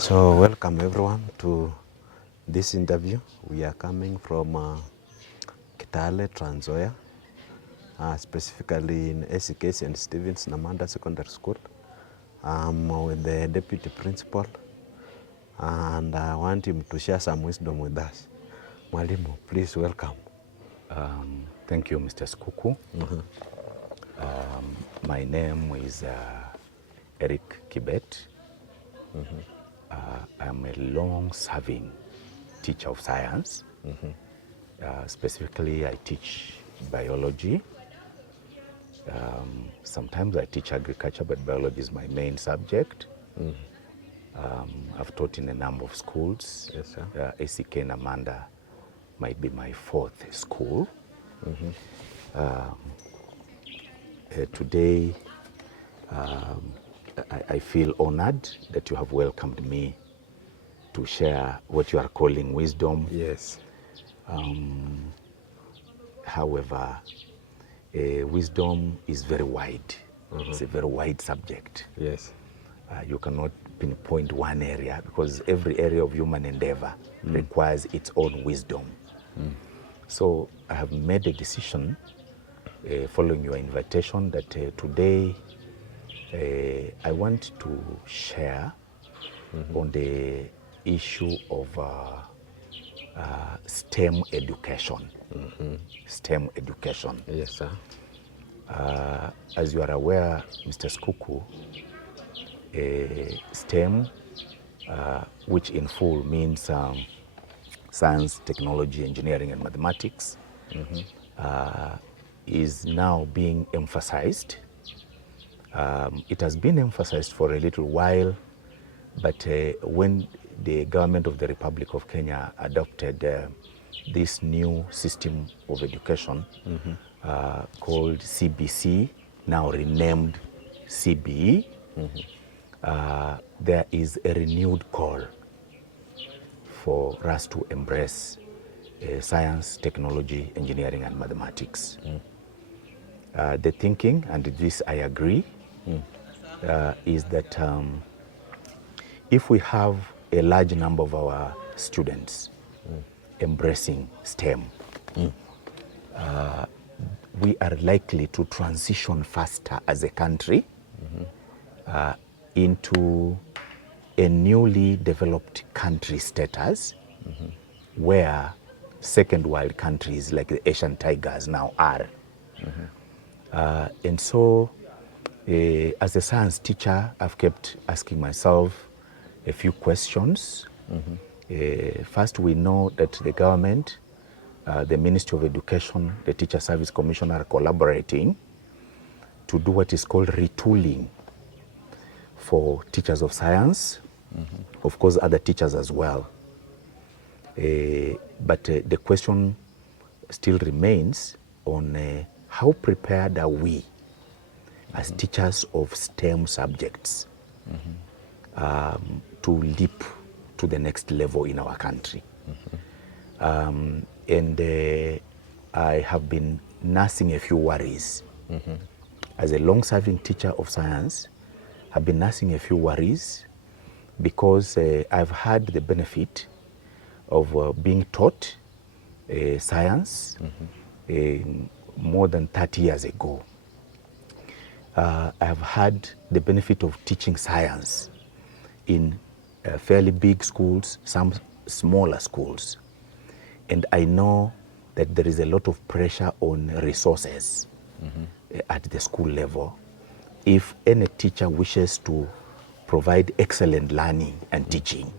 So welcome everyone to this interview. We are coming from Kitale, Trans Nzoia, specifically in CBE and STEM Secondary School. I'm with the deputy principal and I want him to share some wisdom with us. Mwalimu, please welcome. Thank you, Mr. Skuku. My name is Eric Kibet. I'm a long-serving teacher of science. Specifically, I teach biology. Sometimes I teach agriculture, but biology is my main subject. I've taught in a number of schools. Yes, sir. ACK and Amanda might be my fourth school. Today, I feel honored that you have welcomed me to share what you are calling wisdom. Yes. However, wisdom is very wide. It's a very wide subject. Yes. You cannot pinpoint one area because every area of human endeavor requires its own wisdom. So I have made a decision following your invitation that today I want to share on the issue of STEM education. STEM education. Yes, sir. As you are aware, Mr. Skuku, STEM, which in full means science, technology, engineering, and mathematics, is now being emphasized. It has been emphasized for a little while, but when the government of the Republic of Kenya adopted this new system of education called CBC, now renamed CBE, there is a renewed call for us to embrace science, technology, engineering, and mathematics. The thinking, and this I agree, is that if we have a large number of our students embracing STEM, we are likely to transition faster as a country into a newly developed country status where second world countries like the Asian tigers now are. And so as a science teacher, I've kept asking myself a few questions. First, we know that the government, the Ministry of Education, the Teacher Service Commission are collaborating to do what is called retooling for teachers of science, of course other teachers as well. But the question still remains on how prepared are we as teachers of STEM subjects to leap to the next level in our country. And I have been nursing a few worries. As a long-serving teacher of science, I've been nursing a few worries because I've had the benefit of being taught science more than 30 years ago. I've had the benefit of teaching science in fairly big schools, some smaller schools. And I know that there is a lot of pressure on resources at the school level. If any teacher wishes to provide excellent learning and teaching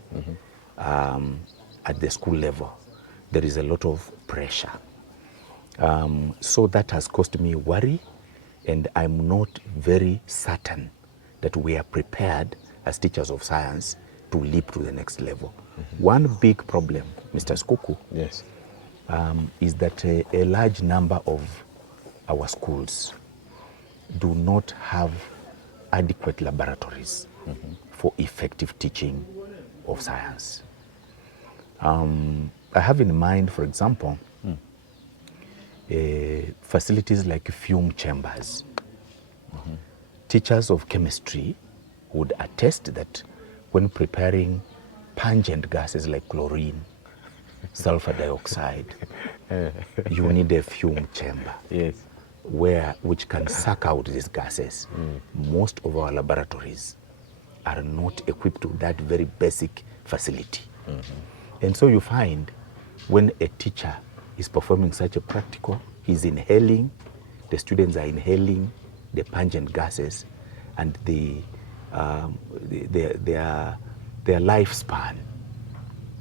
at the school level, there is a lot of pressure. So that has caused me worry, and I'm not very certain that we are prepared as teachers of science to leap to the next level. One big problem, Mr. Skuku, Yes. is that a large number of our schools do not have adequate laboratories for effective teaching of science. I have in mind, for example, facilities like fume chambers. Teachers of chemistry would attest that when preparing pungent gases like chlorine, sulfur dioxide, you need a fume chamber. Yes. Which can suck out these gases. Most of our laboratories are not equipped with that very basic facility. And so you find when a teacher is performing such a practical, he's inhaling, the students are inhaling the pungent gases, and their lifespan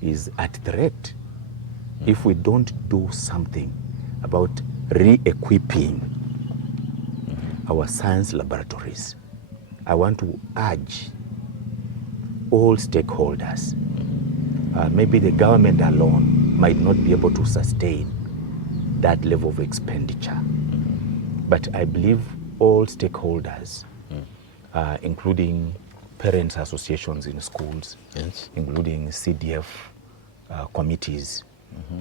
is at threat if we don't do something about re-equipping our science laboratories. I want to urge all stakeholders, maybe the government alone might not be able to sustain that level of expenditure, but I believe all stakeholders, including parents associations in schools, Yes. including CDF committees,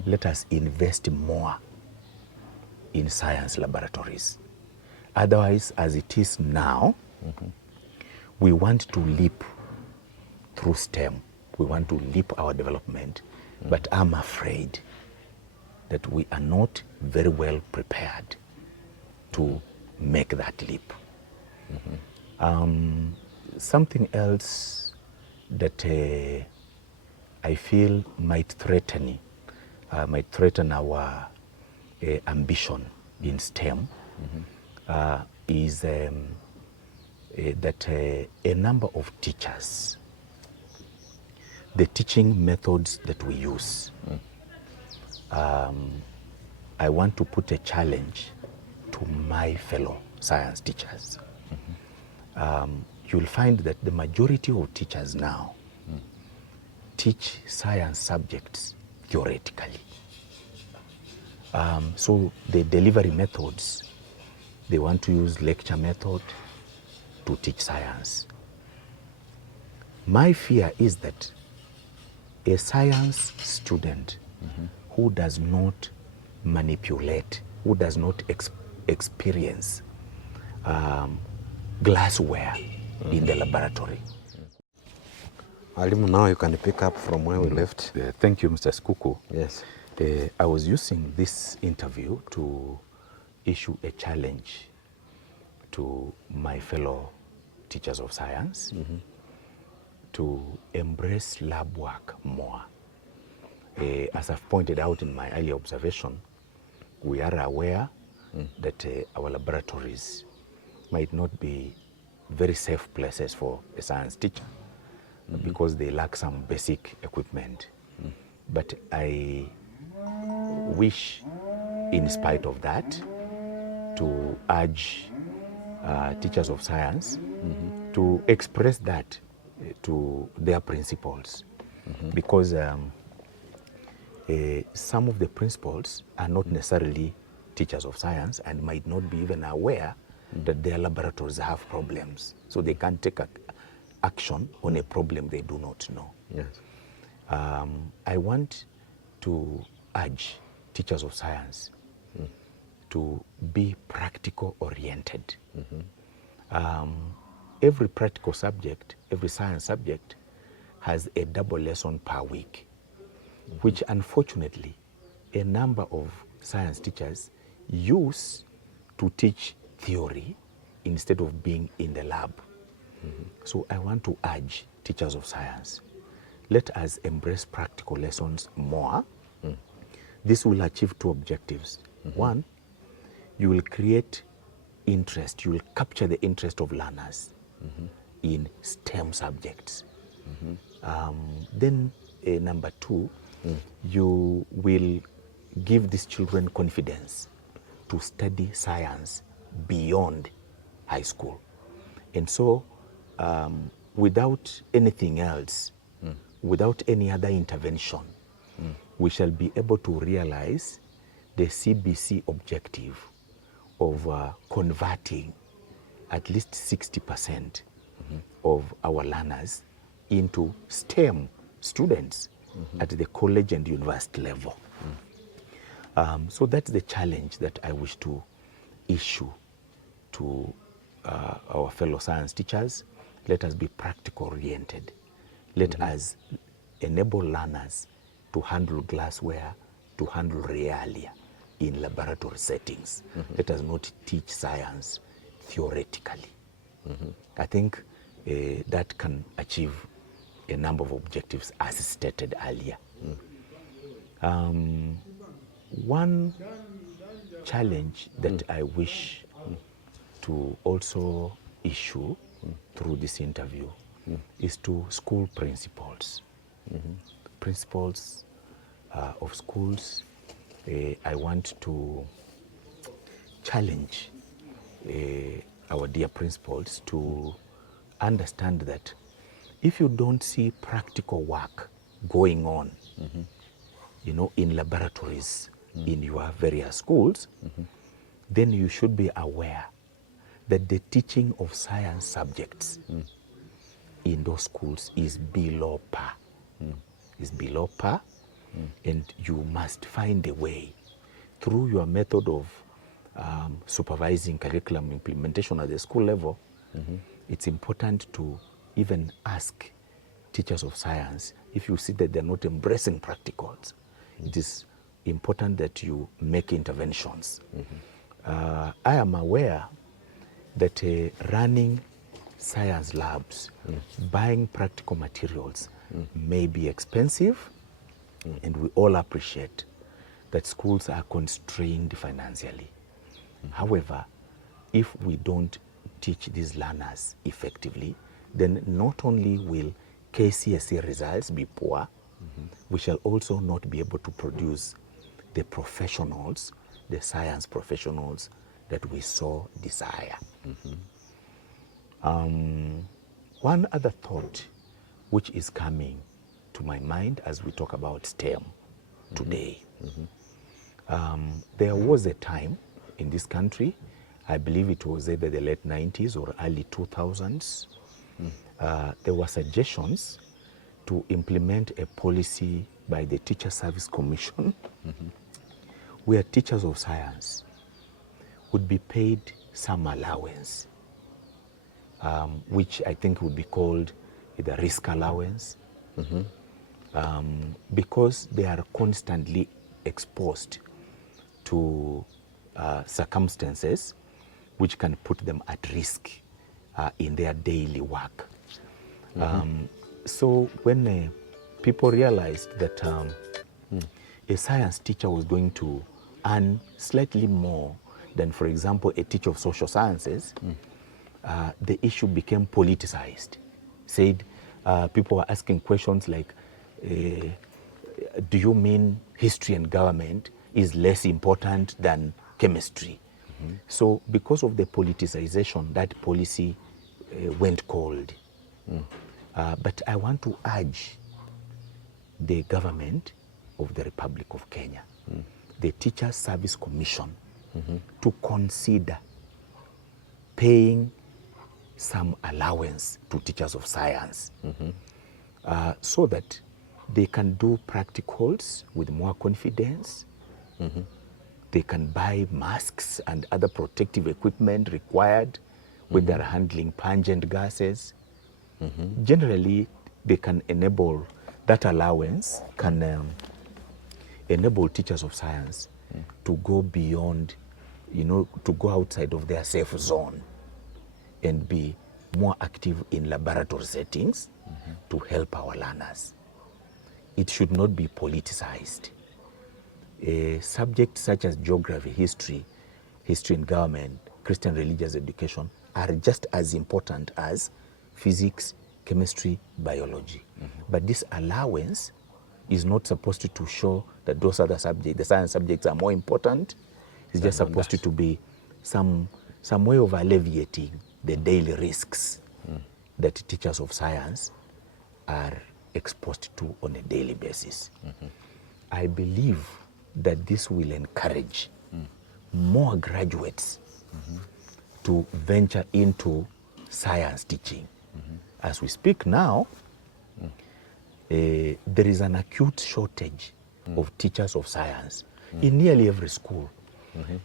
let us invest more in science laboratories. Otherwise, as it is now, we want to leap through STEM. We want to leap our development, but I'm afraid that we are not very well prepared to make that leap. Something else that I feel might threaten our ambition in STEM is that a number of teachers, the teaching methods that we use, I want to put a challenge to my fellow science teachers. You'll find that the majority of teachers now teach science subjects theoretically. So the delivery methods, they want to use lecture method to teach science. My fear is that a science student who does not manipulate, who does not experience glassware in the laboratory. Alimu, now you can pick up from where we left. Thank you, Mr. Skuku. Yes. I was using this interview to issue a challenge to my fellow teachers of science to embrace lab work more. As I've pointed out in my earlier observation, we are aware that our laboratories might not be very safe places for a science teacher because they lack some basic equipment. But I wish, in spite of that, to urge teachers of science to express that to their principals, because some of the principals are not necessarily teachers of science and might not be even aware that their laboratories have problems, so they can't take action on a problem they do not know. Yes. I want to urge teachers of science to be practical oriented. Every practical subject, every science subject has a double lesson per week, which unfortunately a number of science teachers use to teach theory instead of being in the lab. So I want to urge teachers of science, let us embrace practical lessons more. This will achieve two objectives. One, you will create interest, you will capture the interest of learners in STEM subjects. Then number two, you will give these children confidence to study science beyond high school. And so without anything else, without any other intervention, we shall be able to realize the CBC objective of converting at least 60% of our learners into STEM students at the college and university level. So that's the challenge that I wish to issue to our fellow science teachers. Let us be practical oriented. Let us enable learners to handle glassware, to handle realia in laboratory settings. Let us not teach science theoretically. I think that can achieve a number of objectives as stated earlier. One challenge that I wish to also issue through this interview is to school principals. Principals of schools, I want to challenge our dear principals to understand that if you don't see practical work going on, you know, in laboratories in your various schools, then you should be aware that the teaching of science subjects in those schools is below par. Is below par, and you must find a way through your method of supervising curriculum implementation at the school level. It's important to even ask teachers of science, if you see that they're not embracing practicals, it is important that you make interventions. I am aware that running science labs, buying practical materials may be expensive, and we all appreciate that schools are constrained financially. However, if we don't teach these learners effectively, then not only will KCSE results be poor, we shall also not be able to produce the professionals, the science professionals that we so desire. One other thought which is coming to my mind as we talk about STEM today. There was a time in this country, I believe it was either the late 90s or early 2000s, there were suggestions to implement a policy by the Teacher Service Commission where teachers of science would be paid some allowance, which I think would be called the risk allowance, because they are constantly exposed to circumstances which can put them at risk in their daily work. So when people realized that a science teacher was going to earn slightly more than, for example, a teacher of social sciences, the issue became politicized. Said people were asking questions like, do you mean history and government is less important than chemistry? So because of the politicization, that policy went cold. But I want to urge the government of the Republic of Kenya, the Teacher Service Commission, to consider paying some allowance to teachers of science, so that they can do practicals with more confidence. They can buy masks and other protective equipment required when they're handling pungent gases. Generally, they can enable, that allowance can enable teachers of science to go beyond, you know, to go outside of their safe zone and be more active in laboratory settings to help our learners. It should not be politicized. Subjects such as geography, history and government, Christian religious education are just as important as physics, chemistry, biology. But this allowance is not supposed to show that those other subjects, the science subjects, are more important. It's just supposed to be some way of alleviating the daily risks that teachers of science are exposed to on a daily basis. I believe that this will encourage more graduates to venture into science teaching. As we speak now, there is an acute shortage of teachers of science in nearly every school.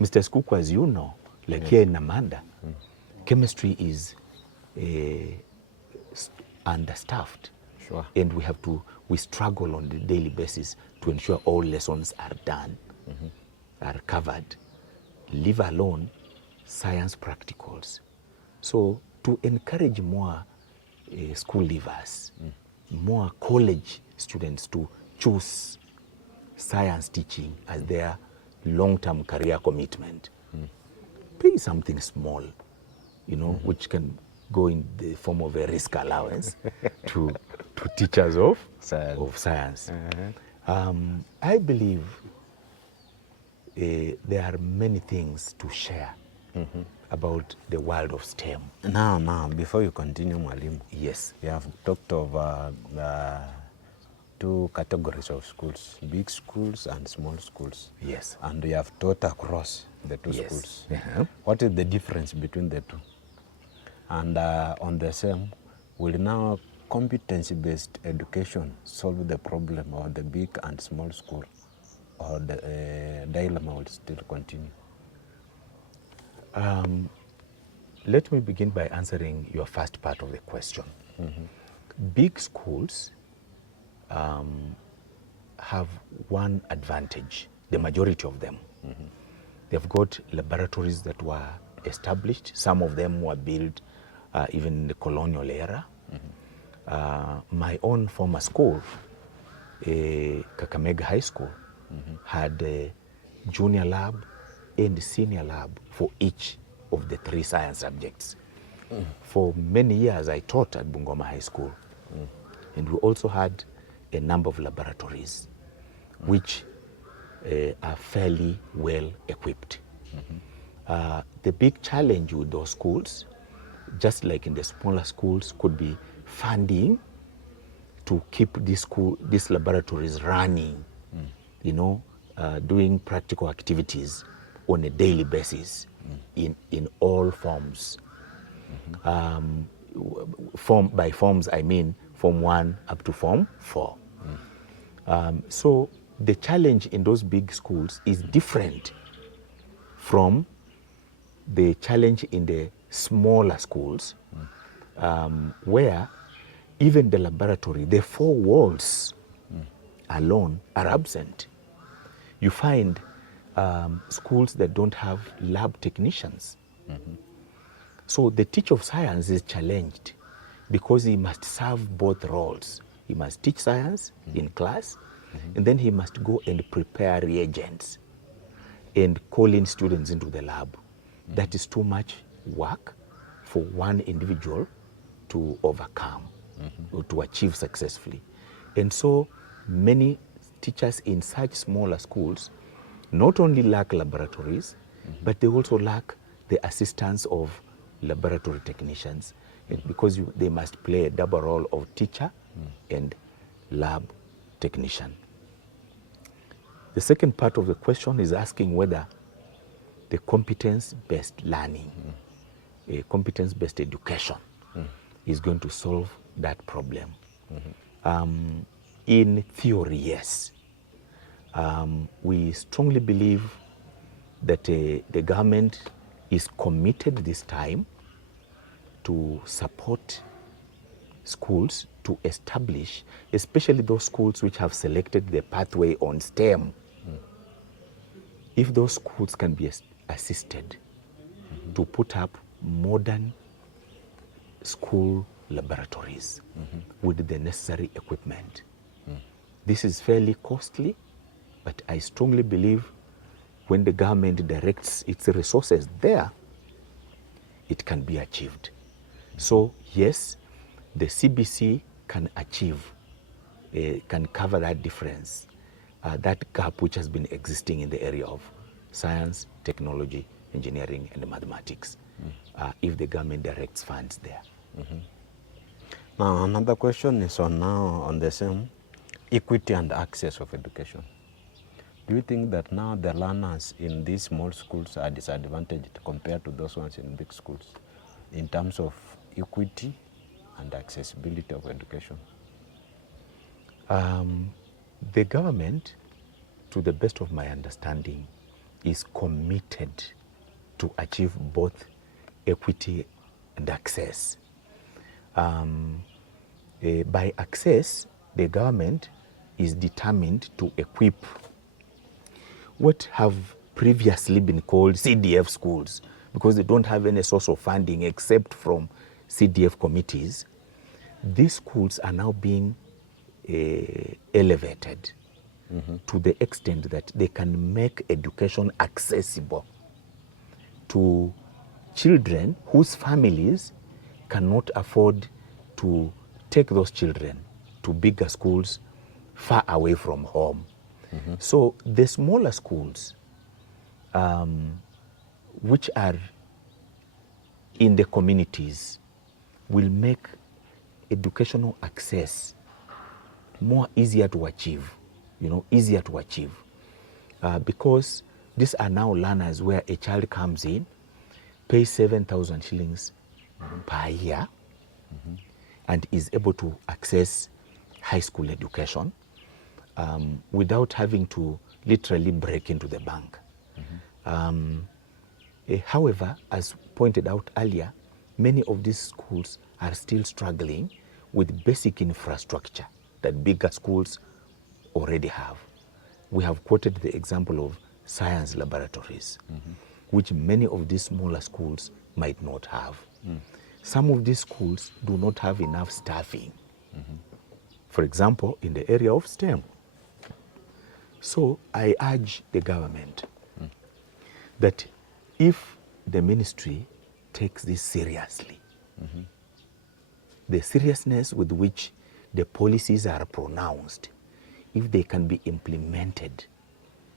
Mr. Skuku, as you know, like here in Namanda, chemistry is understaffed. Sure. And we struggle on a daily basis to ensure all lessons are done, are covered, leave alone science practicals. So to encourage more school leavers, more college students to choose science teaching as their long-term career commitment, pay something small, which can go in the form of a risk allowance to teachers of science. I believe there are many things to share about the world of STEM. Now, before you continue, Mwalimu, Yes. you have talked of the two categories of schools, big schools and small schools. Yes. And you have taught across the two Yes. schools. Uh-huh. What is the difference between the two? And on the same, will now competency-based education solve the problem of the big and small school, or the dilemma will still continue? Let me begin by answering your first part of the question. Big schools have one advantage, the majority of them. They've got laboratories that were established. Some of them were built even in the colonial era. My own former school, Kakamega High School, had a junior lab and senior lab for each of the 3 science subjects. For many years, I taught at Bungoma High School. And we also had a number of laboratories which are fairly well equipped. The big challenge with those schools, just like in the smaller schools, could be funding to keep these laboratories running, doing practical activities on a daily basis in all forms. By forms, I mean Form 1 up to Form 4. So the challenge in those big schools is different from the challenge in the smaller schools, where even the laboratory, the 4 walls alone are absent. You find schools that don't have lab technicians. So the teacher of science is challenged because he must serve both roles. He must teach science in class, and then he must go and prepare reagents and call in students into the lab. That is too much work for one individual to overcome or to achieve successfully. And so many teachers in such smaller schools not only lack laboratories, but they also lack the assistance of laboratory technicians, because they must play a double role of teacher and lab technician. The second part of the question is asking whether the competence-based learning, competence-based education is going to solve that problem. In theory, yes. We strongly believe that the government is committed this time to support schools to establish, especially those schools which have selected the pathway on STEM. If those schools can be assisted to put up modern school laboratories with the necessary equipment. This is fairly costly, but I strongly believe when the government directs its resources there, it can be achieved. So yes, the CBC can achieve, can cover that difference, that gap which has been existing in the area of science, technology, engineering, and mathematics, if the government directs funds there. Now, another question is on the same equity and access of education. Do you think that now the learners in these small schools are disadvantaged compared to those ones in big schools in terms of equity and accessibility of education? The government, to the best of my understanding, is committed to achieve both equity and access. By access, the government is determined to equip what have previously been called CDF schools, because they don't have any source of funding except from CDF committees. These schools are now being elevated to the extent that they can make education accessible to children whose families cannot afford to take those children to bigger schools far away from home. So the smaller schools, which are in the communities, will make educational access more easier to achieve, easier to achieve. Because these are now learners where a child comes in, pays 7,000 shillings per year, and is able to access high school education without having to literally break into the bank. However, as pointed out earlier, many of these schools are still struggling with basic infrastructure that bigger schools already have. We have quoted the example of science laboratories, which many of these smaller schools might not have. Some of these schools do not have enough staffing. For example, in the area of STEM. So I urge the government that if the ministry takes this seriously, the seriousness with which the policies are pronounced, if they can be implemented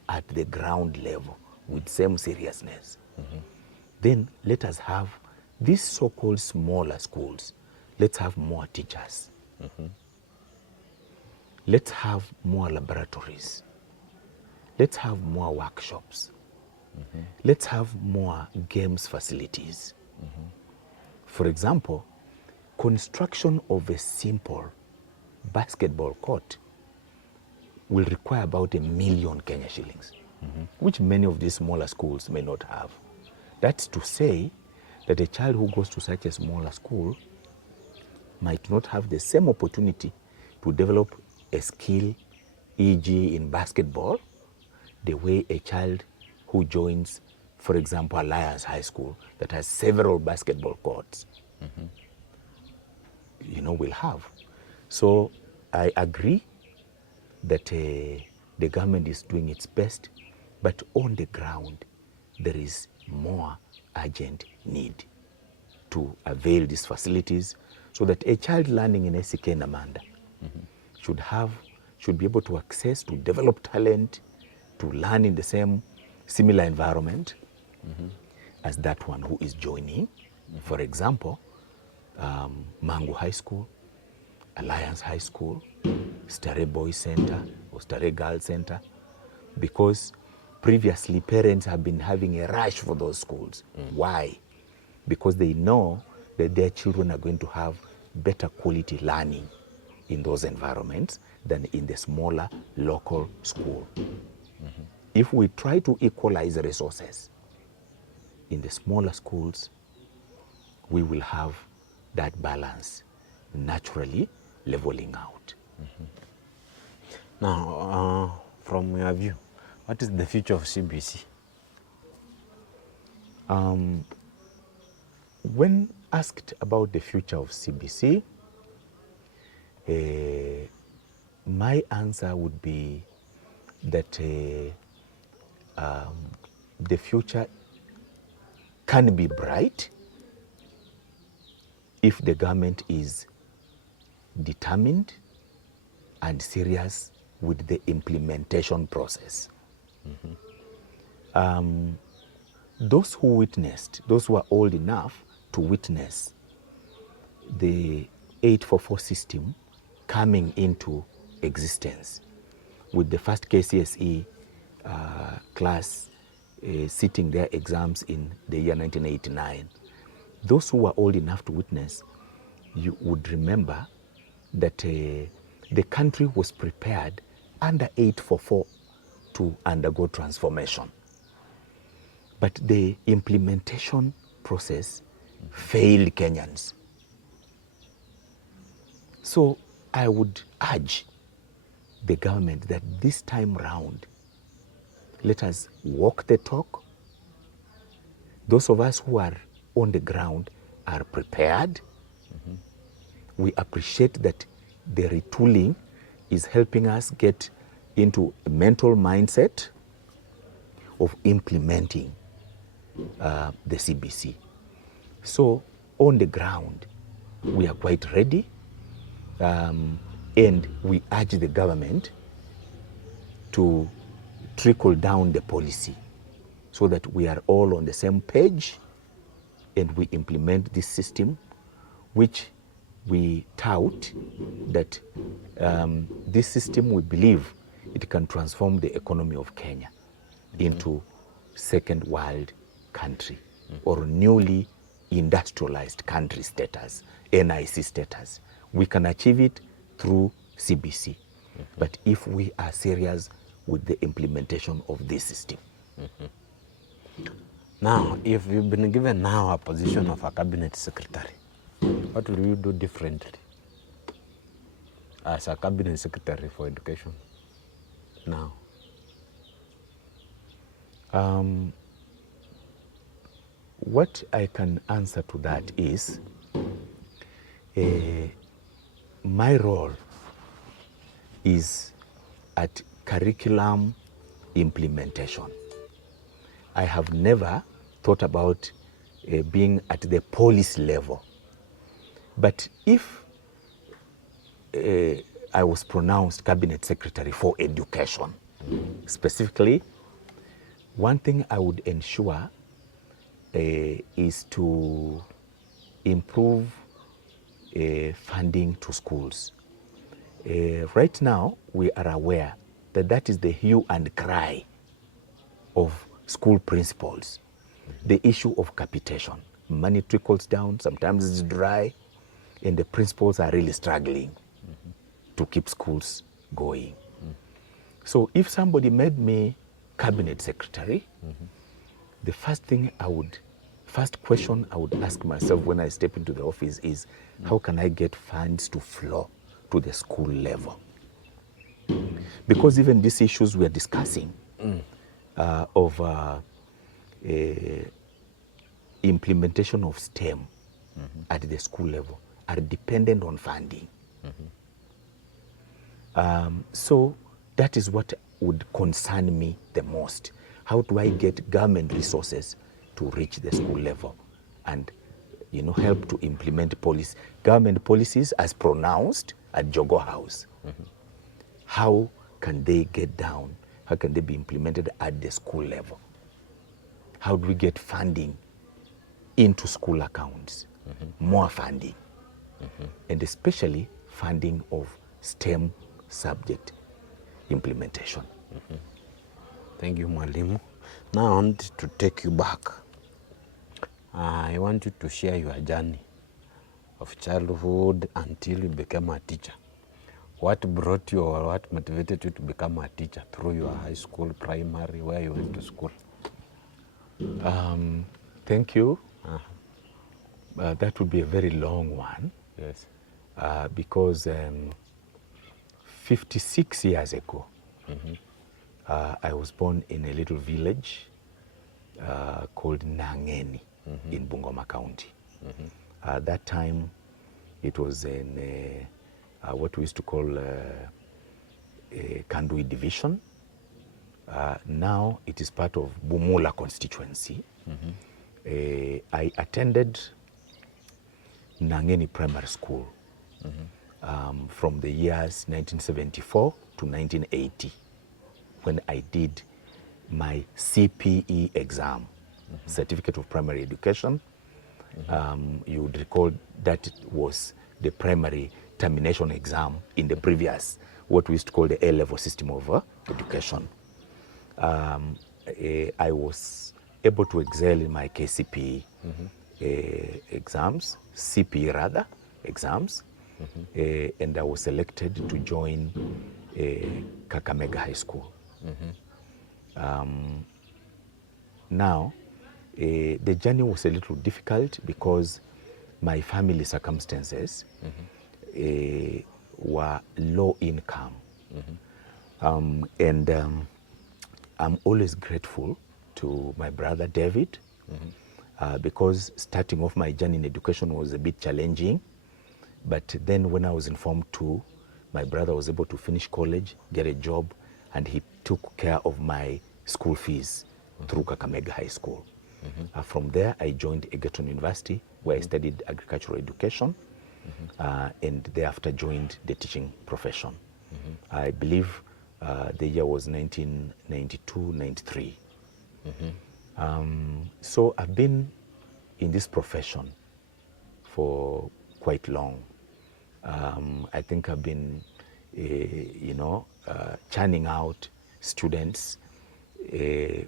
at the ground level with same seriousness, then let us have these so-called smaller schools. Let's have more teachers. Let's have more laboratories. Let's have more workshops. Let's have more games facilities. For example, construction of a simple basketball court will require about 1 million Kenya shillings, which many of these smaller schools may not have. That's to say that a child who goes to such a smaller school might not have the same opportunity to develop a skill, e.g. in basketball, the way a child who joins, for example, Alliance High School that has several basketball courts, will have. So I agree that the government is doing its best, but on the ground, there is more urgent need to avail these facilities so that a child learning in SK Namanda should be able to access, to develop talent, to learn in the same similar environment as that one who is joining. For example, Mangu High School, Alliance High School, Stare Boys Center or Stare Girls Center, because previously parents have been having a rush for those schools. Why? Because they know that their children are going to have better quality learning in those environments than in the smaller local school. If we try to equalize the resources in the smaller schools, we will have that balance naturally leveling out. Now, from your view, what is the future of CBC? When asked about the future of CBC, my answer would be that the future can be bright if the government is determined and serious with the implementation process. Those who were old enough to witness the 844 system coming into existence with the first KCSE class sitting their exams in the year 1989. Those who were old enough to witness, you would remember that the country was prepared under 844 to undergo transformation. But the implementation process failed Kenyans. So I would urge the government that this time round, let us walk the talk. Those of us who are on the ground are prepared. We appreciate that the retooling is helping us get into a mental mindset of implementing the CBC. So on the ground, we are quite ready, and we urge the government to trickle down the policy so that we are all on the same page and we implement this system, which we tout that this system, we believe it can transform the economy of Kenya into second world country or newly industrialized country status, NIC status. We can achieve it through CBC. But if we are serious with the implementation of this system. Now, if you've been given now a position of a cabinet secretary, what will you do differently as a cabinet secretary for education now? What I can answer to that is my role is at curriculum implementation. I have never thought about being at the policy level. But if I was pronounced cabinet secretary for education, specifically, one thing I would ensure is to improve funding to schools. Right now, we are aware that that is the hue and cry of school principals, the issue of capitation. Money trickles down, sometimes it's dry, and the principals are really struggling to keep schools going. So if somebody made me cabinet secretary, the first question I would ask myself when I step into the office is, how can I get funds to flow to the school level? Because even these issues we are discussing of implementation of STEM at the school level are dependent on funding. So that is what would concern me the most. How do I get government resources to reach the school level and help to implement government policies as pronounced at Jogo House? How can they get down? How can they be implemented at the school level? How do we get funding into school accounts? More funding. And especially funding of STEM subject implementation. Thank you, Mwalimu. Now I want to take you back. I want you to share your journey of childhood until you became a teacher. What brought you or what motivated you to become a teacher through your high school, primary, where you went to school? Thank you. That would be a very long one. Yes. Because 56 years ago, I was born in a little village called Nangeni in Bungoma County. At that time, it was in what we used to call Kandui Division. Now it is part of Bumula constituency. I attended Nangeni Primary School from the years 1974 to 1980 when I did my CPE exam, Certificate of Primary Education. You would recall that was the primary termination exam in the previous, what we used to call the A-level system of education. I was able to excel in my KCPE exams, CPE rather, exams, and I was selected to join Kakamega High School. Now, the journey was a little difficult because my family circumstances, were low income. And I'm always grateful to my brother David, because starting off my journey in education was a bit challenging. But then when I was in Form 2, my brother was able to finish college, get a job, and he took care of my school fees through Kakamega High School. From there, I joined Egerton University, where I studied agricultural education, and thereafter joined the teaching profession. I believe the year was 1992-93. So I've been in this profession for quite long. I think I've been, churning out students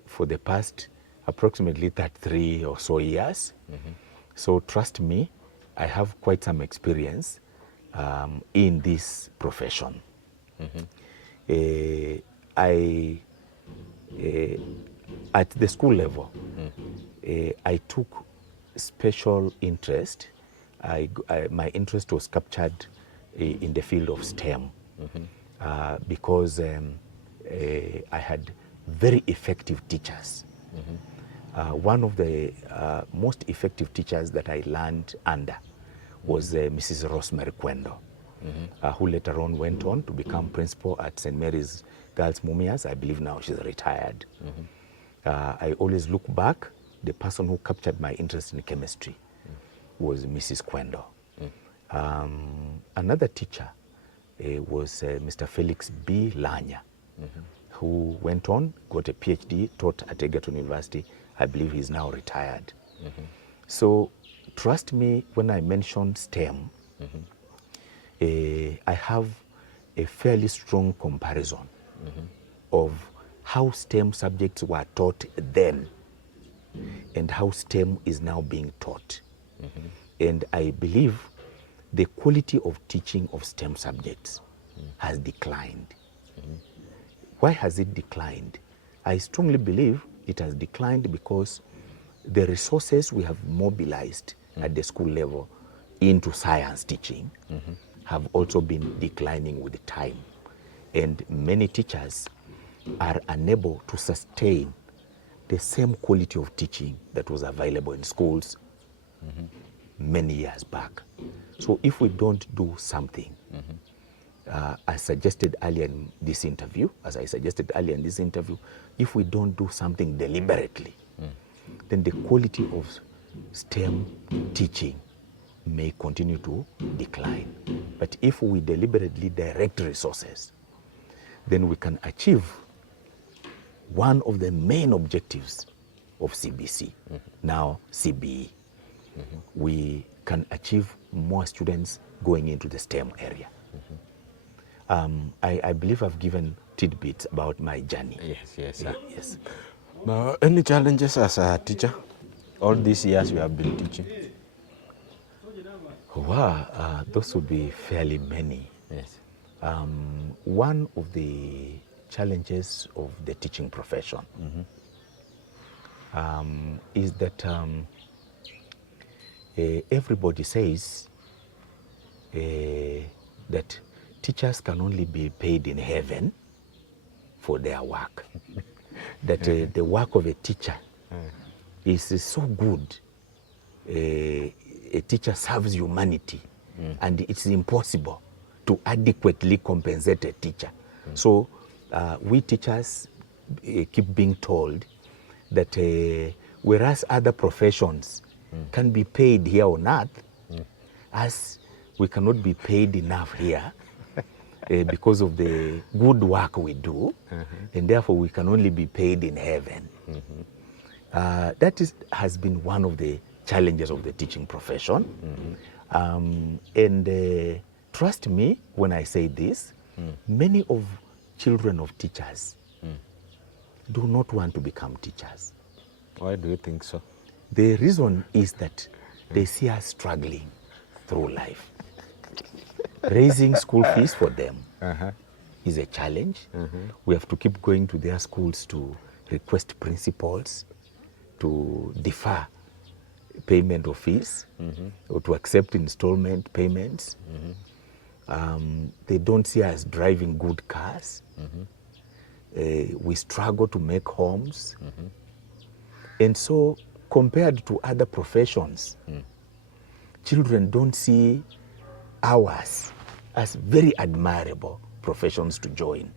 for the past approximately 33 or so years. So trust me, I have quite some experience in this profession. At the school level, I took special interest. My interest was captured in the field of STEM, because I had very effective teachers. One of the most effective teachers that I learned under was Mrs. Rosemary Kwendo, who later on went on to become principal at St. Mary's Girls Mumias. I believe now she's retired. I always look back, the person who captured my interest in chemistry was Mrs. Kwendo. Another teacher was Mr. Felix B. Lanya, who went on, got a PhD, taught at Egerton University. I believe he's now retired. So trust me when I mention STEM, I have a fairly strong comparison of how STEM subjects were taught then and how STEM is now being taught. And I believe the quality of teaching of STEM subjects has declined. Why has it declined? I strongly believe it has declined because the resources we have mobilized at the school level into science teaching have also been declining with time. And many teachers are unable to sustain the same quality of teaching that was available in schools many years back. So if we don't do something, as suggested earlier in this interview, if we don't do something deliberately, then the quality of STEM teaching may continue to decline. But if we deliberately direct resources, then we can achieve one of the main objectives of CBC, now CBE. We can achieve more students going into the STEM area. I believe I've given tidbits about my journey. Yes. Yes. Now, any challenges as a teacher? All these years you have been teaching? Wow, those would be fairly many. Yes. One of the challenges of the teaching profession is that everybody says that teachers can only be paid in heaven for their work. That the work of a teacher is so good. A teacher serves humanity, and it's impossible to adequately compensate a teacher. So we teachers keep being told that whereas other professions can be paid here on earth, as we cannot be paid enough here because of the good work we do, and therefore we can only be paid in heaven. That has been one of the challenges of the teaching profession. And trust me when I say this, many of children of teachers do not want to become teachers. Why do you think so? The reason is that they see us struggling through life. Raising school fees for them is a challenge. We have to keep going to their schools to request principals to defer payment of fees or to accept installment payments. They don't see us driving good cars. We struggle to make homes. And so compared to other professions, children don't see ours as very admirable professions to join.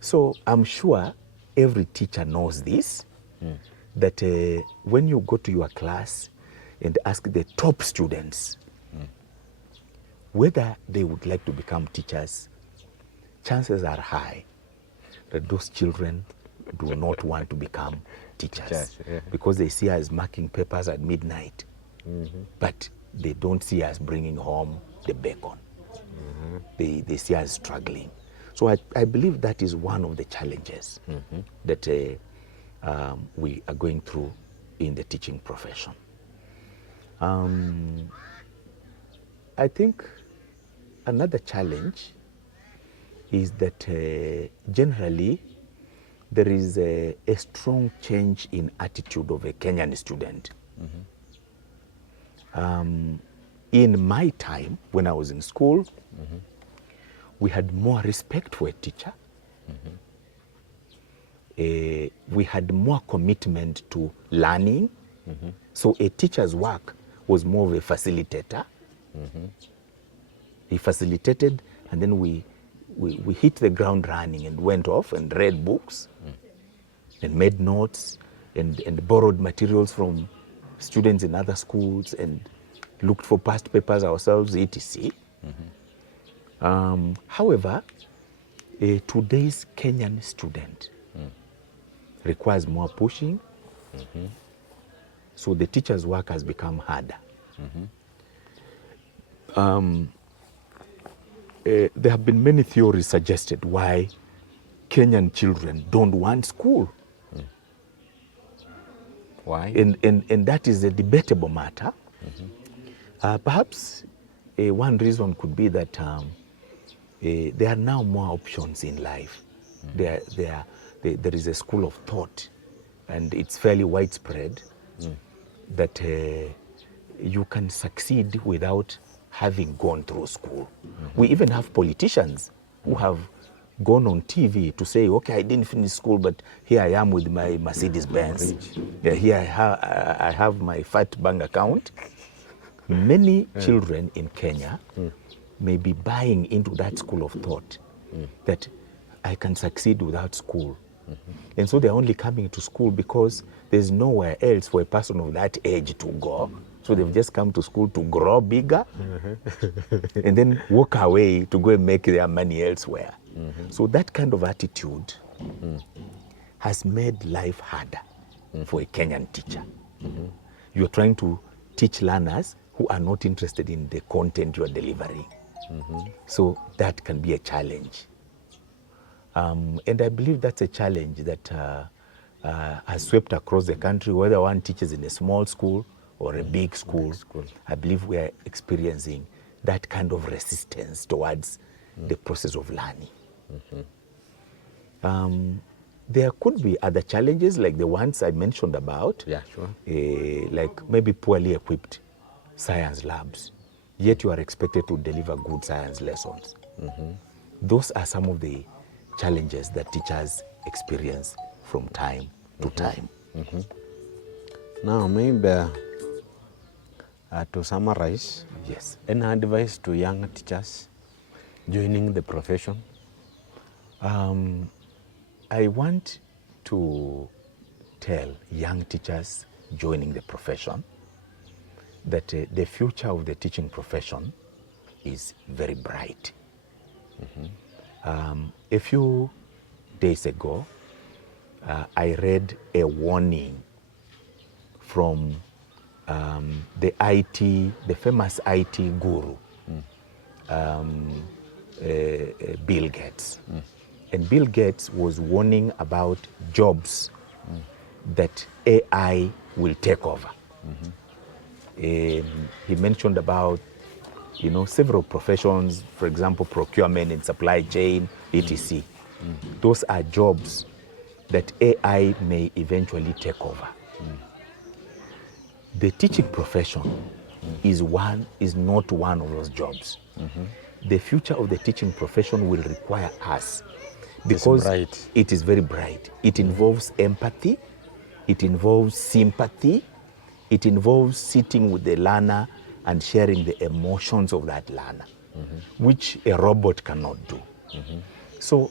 So I'm sure every teacher knows this, that when you go to your class and ask the top students whether they would like to become teachers, chances are high that those children do not want to become teachers because they see us marking papers at midnight, but they don't see us bringing home the bacon. They see us struggling. So I believe that is one of the challenges that we are going through in the teaching profession. I think another challenge is that generally there is a strong change in attitude of a Kenyan student. In my time, when I was in school, we had more respect for a teacher. We had more commitment to learning. So a teacher's work was more of a facilitator. He facilitated, and then we hit the ground running and went off and read books and made notes and borrowed materials from students in other schools and looked for past papers ourselves, etc. However, today's Kenyan student requires more pushing, so the teacher's work has become harder. There have been many theories suggested why Kenyan children don't want school. Why? And that is a debatable matter. Perhaps one reason could be that there are now more options in life. There is a school of thought, and it's fairly widespread, that you can succeed without having gone through school. We even have politicians who have gone on TV to say, okay, I didn't finish school, but here I am with my Mercedes Benz. Here I have my fat bank account. Many children in Kenya may be buying into that school of thought that I can succeed without school. And so they're only coming to school because there's nowhere else for a person of that age to go. So they've just come to school to grow bigger and then walk away to go and make their money elsewhere. So that kind of attitude has made life harder for a Kenyan teacher. You're trying to teach learners who are not interested in the content you're delivering. So that can be a challenge. And I believe that's a challenge that has swept across the country, whether one teaches in a small school or a big school. I believe we are experiencing that kind of resistance towards the process of learning. There could be other challenges like the ones I mentioned about, like maybe poorly equipped science labs, yet you are expected to deliver good science lessons. Those are some of the challenges that teachers experience from time to time. Now, maybe to summarize, Yes. any advice to young teachers joining the profession? I want to tell young teachers joining the profession that the future of the teaching profession is very bright. A few days ago, I read a warning from the famous IT guru, Bill Gates. And Bill Gates was warning about jobs that AI will take over. He mentioned about, several professions, for example, procurement and supply chain, etc. Those are jobs that AI may eventually take over. The teaching profession is not one of those jobs. the future of the teaching profession will require us, because it is very bright. It involves empathy, it involves sympathy, it involves sitting with the learner and sharing the emotions of that learner, which a robot cannot do. So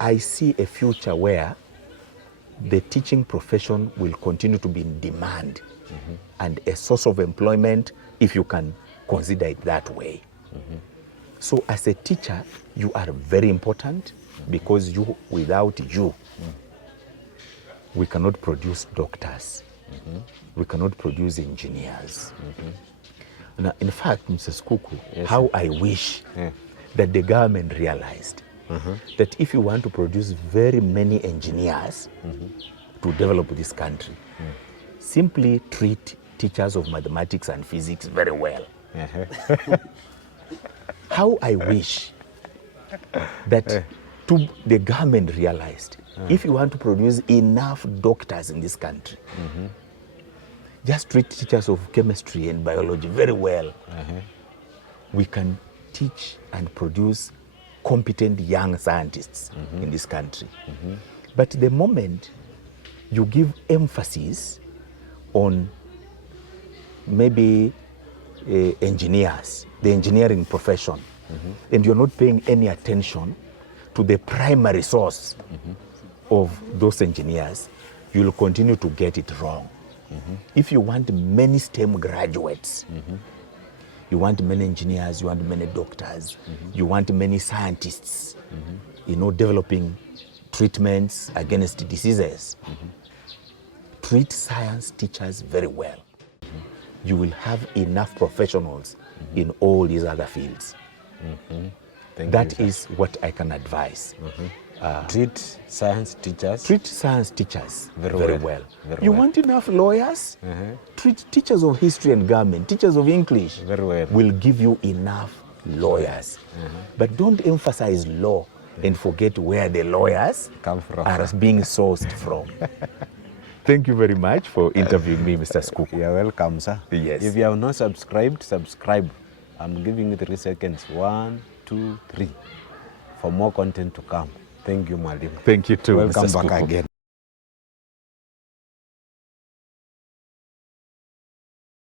I see a future where the teaching profession will continue to be in demand and a source of employment, if you can consider it that way. So as a teacher, you are very important, because without you, we cannot produce doctors, we cannot produce engineers. Now, in fact, Mrs. Kuku, how I wish that the government realized that if you want to produce very many engineers to develop this country, simply treat teachers of mathematics and physics very well. How I wish that the government realized, if you want to produce enough doctors in this country, just treat teachers of chemistry and biology very well. We can teach and produce competent young scientists in this country. But the moment you give emphasis on maybe engineers, the engineering profession, and you're not paying any attention to the primary source of those engineers, you'll continue to get it wrong. If you want many STEM graduates, you want many engineers, you want many doctors, you want many scientists, developing treatments against diseases. Treat science teachers very well. You will have enough professionals in all these other fields. That is what I can advise. Treat science teachers. Treat science teachers very well. You want enough lawyers? Treat teachers of history and government, teachers of English. Very well. Will give you enough lawyers. But don't emphasize law and forget where the lawyers are being sourced from. Thank you very much for interviewing me, Mr. Skuku. You're welcome, sir. Yes. If you have not subscribed, subscribe. I'm giving you 3 seconds. 1, 2, 3. For more content to come. Thank you, Mwalimu. Thank you too, Welcome Mr. back Skuku. again.